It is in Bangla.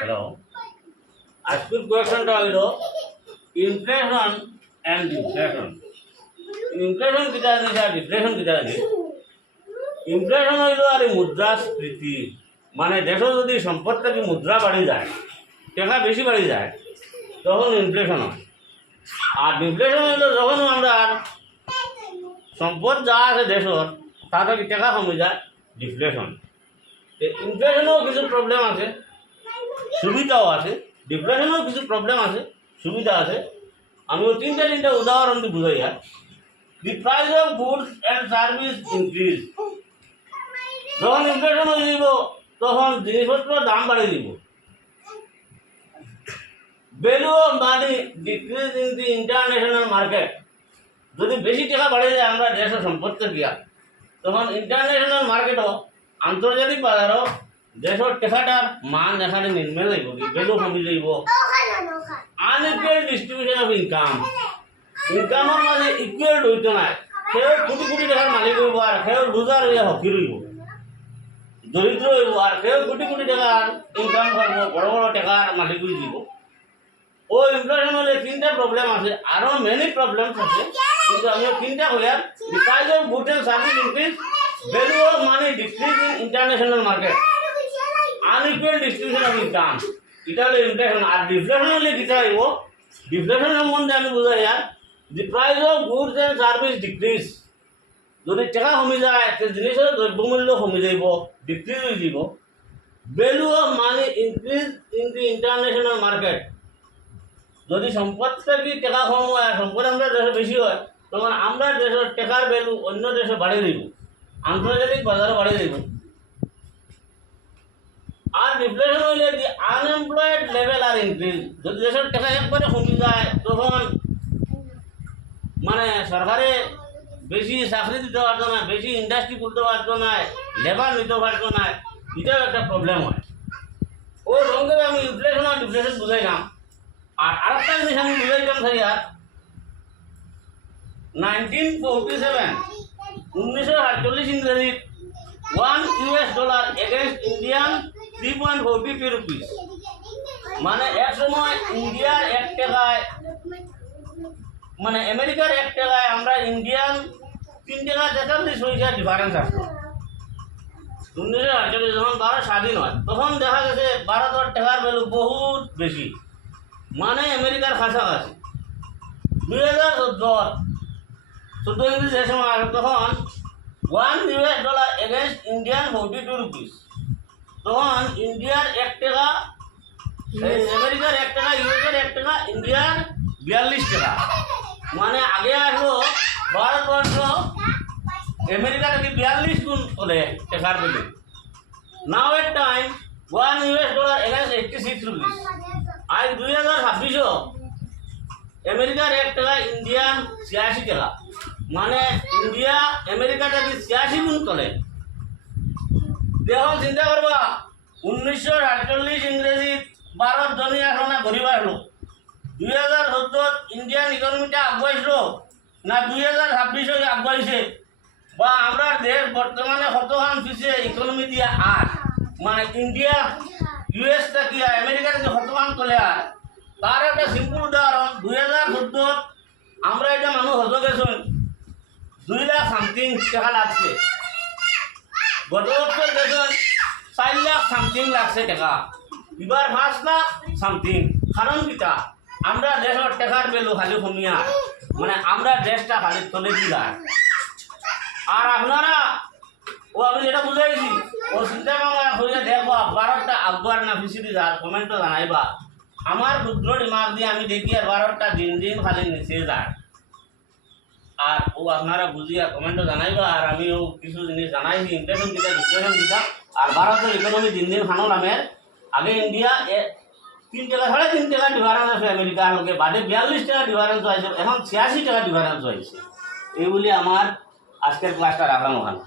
Hello. Asked question to inflation and deflation. Inflation kita ni sa deflation kita ni. Inflation হইল আর মুদ্রাস্ফীতি, মানে দেশ যদি সম্পদ থেকে মুদ্রা বাড়ি যায়, টাকা বেশি বাড়ি যায়, তখন ইনফ্লেশন হয়। আর ডিফ্লেশন হইল যখন আমরা সম্পদ যা আছে দেশের তা থেকে টাকা কমে যায়, ডিফ্লেশন। ইনফ্লেশনেও কিছু প্রবলেম আছে, সুবিধাও আছে, ডিফ্লেশনেও কিছু প্রবলেম আছে, সুবিধা আছে। আমি তিনটা উদাহরণ দিয়ে বুঝাই। আর the price of goods and service increase. যখন ইনফ্লেশন হয়ে যাব তখন জিনিসপত্রের দাম বাড়িয়ে দিব। Value of money decrease in the international market. যদি বেশি টাকা বাড়ে যায় আমরা দেশের সম্পত্তি গিয়া, তখন ইন্টারন্যাশনাল মার্কেটও আন্তর্জাতিক বাজারও দেশের টাকাটার মান এখানে নির্মে যাইব, ভ্যালু কমে যাইব। Unequal distribution of income. ইনকামের মাঝে ইকুয়াল হইতো না, সেও কোটি কোটি টাকার মালিক হইব আর সেও লুজার হইয়া হকি রইব, দরিদ্র হইব। আর সেও কোটি কোটি টাকার ইনকাম করব, বড় বড় টাকার মালিক হয়ে যাব। ও ইনফ্লেশন হলে তিনটা প্রবলেম আছে, আরো মেনি প্রবলেমস আছে, কিন্তু আমি তিনটা here the price of goods and service increase, value of money decrease in international market, unequal distribution of income, এটা হলো ইনফ্লেশন। আর ডিফ্লেশন হলে কিটা হইব, ডিফ্লেশন সম্বন্ধে আমি বুঝাই। আর the price of goods and service decrease. যদি টাকা কমে যায় তো জিনিসের দ্রব্যমূল্য কমে যাইব, ডিক্রিজ হয়ে যাব। Value of money increase in the international market. যদি সম্পদ থেকে টাকা কম হয়, সম্পদ আমরা দেশে বেশি হয়, তখন আমরা দেশের টাকার ভ্যালু অন্য দেশে বাড়িয়ে দিব, আন্তর্জাতিক বাজারে বাড়িয়ে দিব। আর ডিফ্লেশন হইলে দি আনএমপ্লয়েড লেভেল আর ইনক্রিজ। যদি দেশের টাকা একবারে কমে যায় তখন মানে সরকারে বেশি চাকরি দিতে পারতো না, বেশি ইন্ডাস্ট্রি খুলতে পারতো না, লেবার নিতে পারতো না, এটাও একটা প্রবলেম হয়। ও সঙ্গে আমি ইনফ্লেশন আর ডিফ্লেশন বুঝাইলাম। আর আরেকটা জিনিস আমি বুঝাইলাম স্যার, 1947 ইংরেজি $1 এগেনস্ট ইন্ডিয়ান 3.42 রুপিস। মানে এক সময় ইন্ডিয়ার 1 টাকায়, মানে আমেরিকার 1 টাকায় আমরা ইন্ডিয়ান 3 টাকা 43 পয়সা ডিফারেন্স আসলো। 1948 যখন ভারত স্বাধীন হয় তখন দেখা গেছে ভারতের টাকার ভ্যালু বহুত বেশি, মানে আমেরিকার কাছাকাছি। 2014 ইংরেজি যে সময় আসে তখন $1 এগেনস্ট ইন্ডিয়ান 42 রুপিস। তখন ইন্ডিয়ার 1 টাকা, আমেরিকার 1 টাকা, ইউএসের 1 টাকা, ইন্ডিয়ার 42 টাকা। মানে আগে আসলো ভারতবর্ষ আমেরিকা থেকে 42 গুণ করে টাকার ভ্যালু। নাও এট টাইম $1 এগেনস্ট 86 রুপিস। আজ 2026 আমেরিকার 1 টাকা, ইন্ডিয়ান 86 টাকা। মানে ইন্ডিয়া আমেরিকা থেকে 86 গুণ করে। দেখো চিন্তা করবা, 1948 ইংরেজি ভারত ধনী আসলো না গরিব আসলো? 2014 ইন্ডিয়ান ইকোনমিটা আগুয়াইছিল না 2026 আগুয়াইছে? বা আমরা দেশ বর্তমানে কতখান পিছিয়ে ইকোনমি দিয়ে আর, মানে ইন্ডিয়া ইউএস থেকে আমেরিকা থেকে কতখান চলে আর? তার একটা সিম্পল উদাহরণ, 2014 আমরা এটা মানুষ হতো গেছেন 2 লাখ সামথিং টাকা লাগছে, গত বছর গেছেন 4 লাখ সামথিং লাগছে টাকা, এবার 5 লাখ সামথিং। কারণ কিটা? আমরা দেশের টাকার ভ্যালু খালি কমিয়া, মানে আমরা দেশটা খালি তলে দিলাম। আর আপনারা আমি যেটা বুঝাইছি ও চিন্তা ভাবনা করে দেখবা ভারতটা আকবর না ফিসিদি যার কমেন্টও জানাইবা। আমার ক্ষুদ্র দিমাগ দিয়ে আমি দেখি আর ভারতটা দিন দিন খালি নিচে যায়। আর ও আপনারা বুঝিয়া কমেন্টও জানাইবা। আর আমিও কিছু জিনিস জানাইছি, ইনফ্লেশন দিতা, ডিফ্লেশন দিতা। আর ভারতের ইকোনমি দিন দিন খানো নামের। আগে ইন্ডিয়া 3 টাকা 3.5 টাকা ডিফারেন্স আছে আমেরিকার লোকে, বাদে 42 টাকা ডিফারেন্স হয়েছে, এখন 86 টাকা ডিফারেন্স হয়েছে। এই বলে আমার আজকের ক্লাসটা রাখলাম ওখানে।